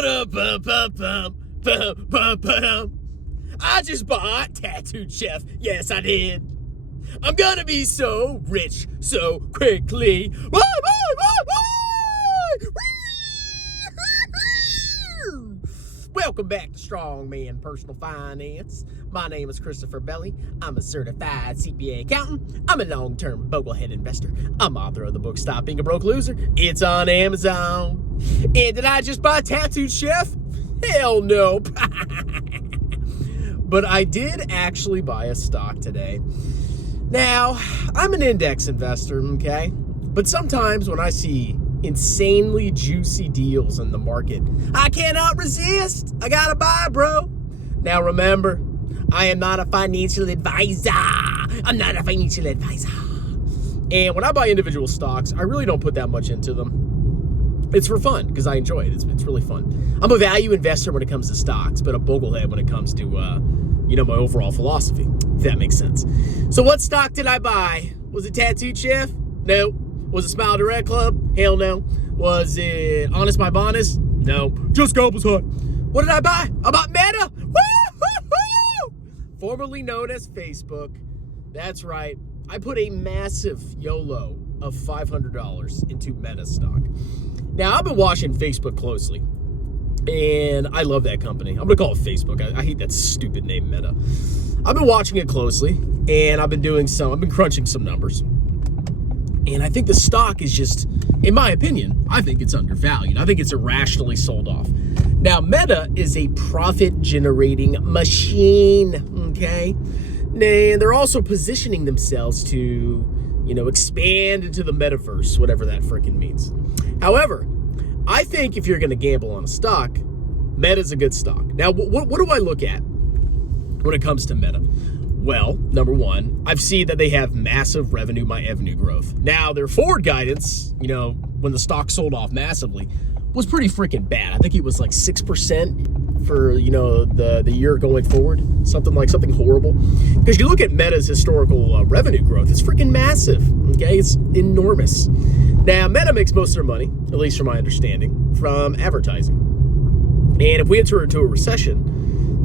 Ba-da-ba-ba-bum, I just bought Tattooed Chef. Yes, I did. I'm gonna be so rich so quickly. Bye, bye, bye, bye. Welcome back to Strongman Personal Finance. My name is Christopher Belly. I'm a certified CPA accountant. I'm a long-term boglehead investor. I'm author of the book Stop Being a Broke Loser. It's on Amazon. And did I just buy Tattooed Chef? Hell no. But I did actually buy a stock today. Now, I'm an index investor, okay? But sometimes when I see insanely juicy deals in the market, I cannot resist. I gotta buy, bro. Now remember, I am not a financial advisor. I'm not a financial advisor. And when I buy individual stocks, I really don't put that much into them. It's for fun because I enjoy it. It's really fun. I'm a value investor when it comes to stocks, but a boglehead when it comes to my overall philosophy, if that makes sense. So what stock did I buy? Was it Tattooed Chef? No. Was it Smile Direct Club? Hell no. Was it Honest My Bonus? No. Just Gobles Hunt. What did I buy? I bought Meta. Woo-hoo-hoo! Formerly known as Facebook. That's right. I put a massive YOLO of $500 into Meta stock. Now, I've been watching Facebook closely, and I love that company. I'm going to call it Facebook. I hate that stupid name, Meta. I've been watching it closely, and I've been crunching some numbers. And I think the stock is just, in my opinion, I think it's undervalued. I think it's irrationally sold off. Now, Meta is a profit-generating machine, okay? And they're also positioning themselves to, expand into the metaverse, whatever that freaking means. However, I think if you're going to gamble on a stock, Meta's a good stock. Now, what do I look at when it comes to Meta? Well, number one, I've seen that they have massive revenue growth. Now, their forward guidance, when the stock sold off massively, was pretty freaking bad. I think it was like 6% for, the year going forward. Something horrible. Because you look at Meta's historical revenue growth, it's freaking massive, okay? It's enormous. Now, Meta makes most of their money, at least from my understanding, from advertising. And if we enter into a recession,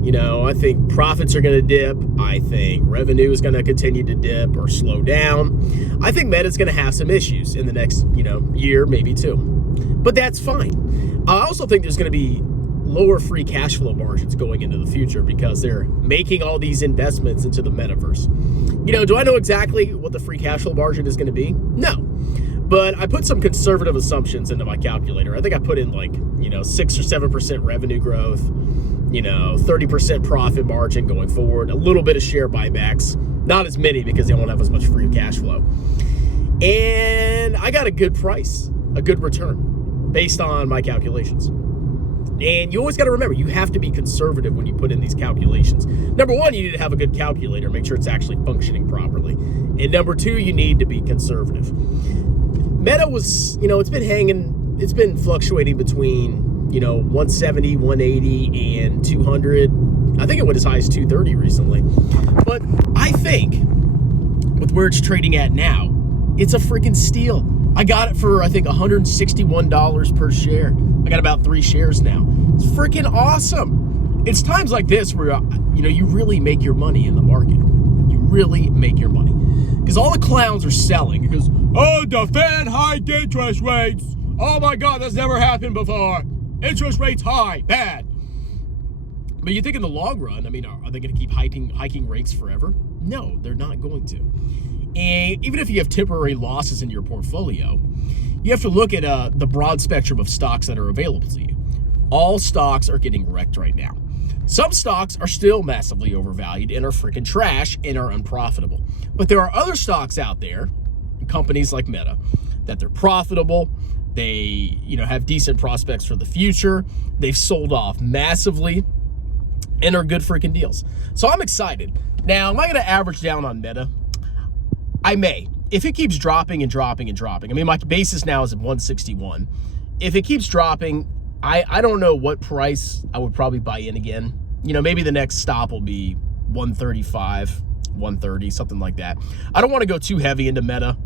I think profits are going to dip. I think revenue is going to continue to dip or slow down. I think Meta's going to have some issues in the next, year, maybe two. But that's fine. I also think there's going to be lower free cash flow margins going into the future because they're making all these investments into the metaverse. Do I know exactly what the free cash flow margin is going to be? No. But I put some conservative assumptions into my calculator. I think I put in 6 or 7% revenue growth, 30% profit margin going forward, a little bit of share buybacks, not as many because they won't have as much free cash flow. And I got a good price, a good return based on my calculations. And you always got to remember, you have to be conservative when you put in these calculations. Number one, you need to have a good calculator, make sure it's actually functioning properly. And number two, you need to be conservative. Meta was, it's been fluctuating between 170, 180, and 200. I think it went as high as 230 recently. But I think with where it's trading at now, it's a freaking steal. I got it for, I think, $161 per share. I got about 3 shares now. It's freaking awesome. It's times like this where, you really make your money in the market. You really make your money. Because all the clowns are selling. Because, the Fed hiked interest rates. Oh my God, that's never happened before. Interest rates high, bad. But you think in the long run, are they going to keep hiking rates forever? No, they're not going to. And even if you have temporary losses in your portfolio, you have to look at the broad spectrum of stocks that are available to you. All stocks are getting wrecked right now. Some stocks are still massively overvalued and are freaking trash and are unprofitable. But there are other stocks out there, companies like Meta, that they're profitable. They, have decent prospects for the future. They've sold off massively and are good freaking deals. So I'm excited. Now, am I going to average down on Meta? I may. If it keeps dropping and dropping and dropping. My basis now is at 161. If it keeps dropping, I don't know what price I would probably buy in again. Maybe the next stop will be 135, 130, something like that. I don't want to go too heavy into Meta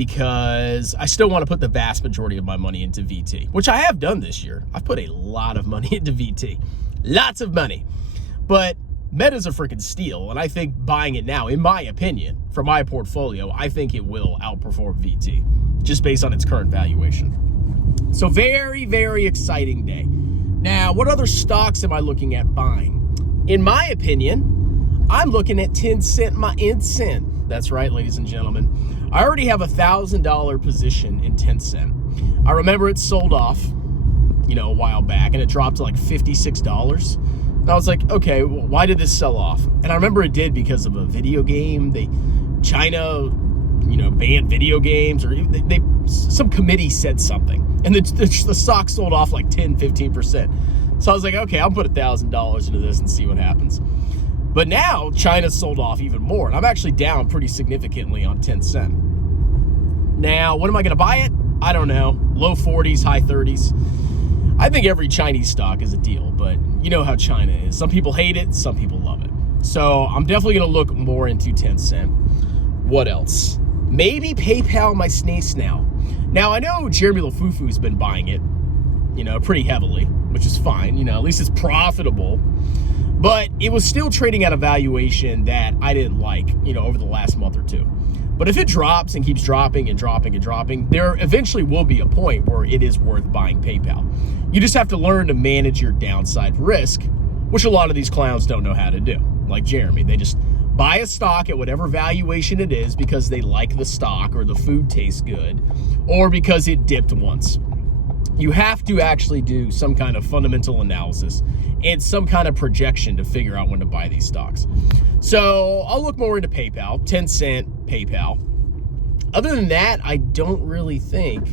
because I still want to put the vast majority of my money into VT, which I have done this year. I've put a lot of money into VT. Lots of money. But Meta's a freaking steal, and I think buying it now, in my opinion, for my portfolio, I think it will outperform VT, just based on its current valuation. So very, very exciting day. Now, what other stocks am I looking at buying? In my opinion, I'm looking at Tencent, my Tencent. That's right, ladies and gentlemen. I already have a $1,000 position in Tencent. I remember it sold off, a while back, and it dropped to like $56. And I was like, okay, well, why did this sell off? And I remember it did because of a video game. China, banned video games, or some committee said something. And the stock sold off like 10, 15%. So I was like, okay, I'll put $1,000 into this and see what happens. But now China's sold off even more. And I'm actually down pretty significantly on Tencent. Now, when am I going to buy it? I don't know. Low 40s, high 30s. I think every Chinese stock is a deal, but you know how China is. Some people hate it, some people love it. So I'm definitely going to look more into Tencent. What else? Maybe PayPal, my snace now. Now, I know Jeremy Lafufu's been buying it, pretty heavily, which is fine. At least it's profitable. But it was still trading at a valuation that I didn't like, over the last month or two. But if it drops and keeps dropping and dropping and dropping, there eventually will be a point where it is worth buying PayPal. You just have to learn to manage your downside risk, which a lot of these clowns don't know how to do, like Jeremy. They just buy a stock at whatever valuation it is because they like the stock or the food tastes good or because it dipped once. You have to actually do some kind of fundamental analysis and some kind of projection to figure out when to buy these stocks. So I'll look more into PayPal, Tencent, PayPal. Other than that, I don't really think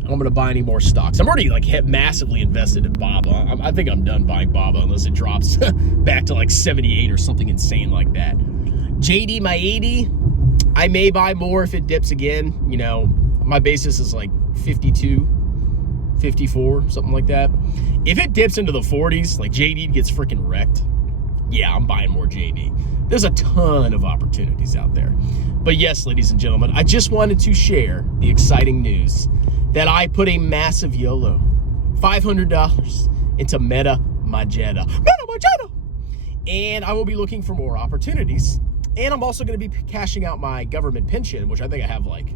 I'm going to buy any more stocks. I'm already massively invested in BABA. I think I'm done buying BABA unless it drops back to like 78 or something insane like that. JD, my 80, I may buy more if it dips again. My basis is like 52, 54, something like that. If it dips into the 40s, like JD gets freaking wrecked, yeah, I'm buying more JD. There's a ton of opportunities out there. But yes, ladies and gentlemen, I just wanted to share the exciting news that I put a massive YOLO, $500 into Meta Magenta. Meta Magenta! And I will be looking for more opportunities. And I'm also going to be cashing out my government pension, which I think I have like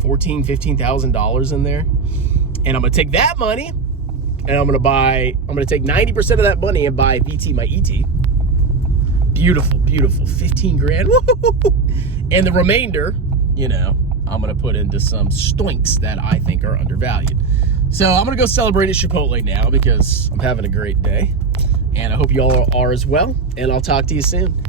$14,000, $15,000 in there. And I'm going to take that money and I'm going to take 90% of that money and buy VT, my ET. Beautiful, beautiful, 15 grand. Woo-hoo-hoo. And the remainder, I'm going to put into some stoinks that I think are undervalued. So I'm going to go celebrate at Chipotle now because I'm having a great day. And I hope you all are as well. And I'll talk to you soon.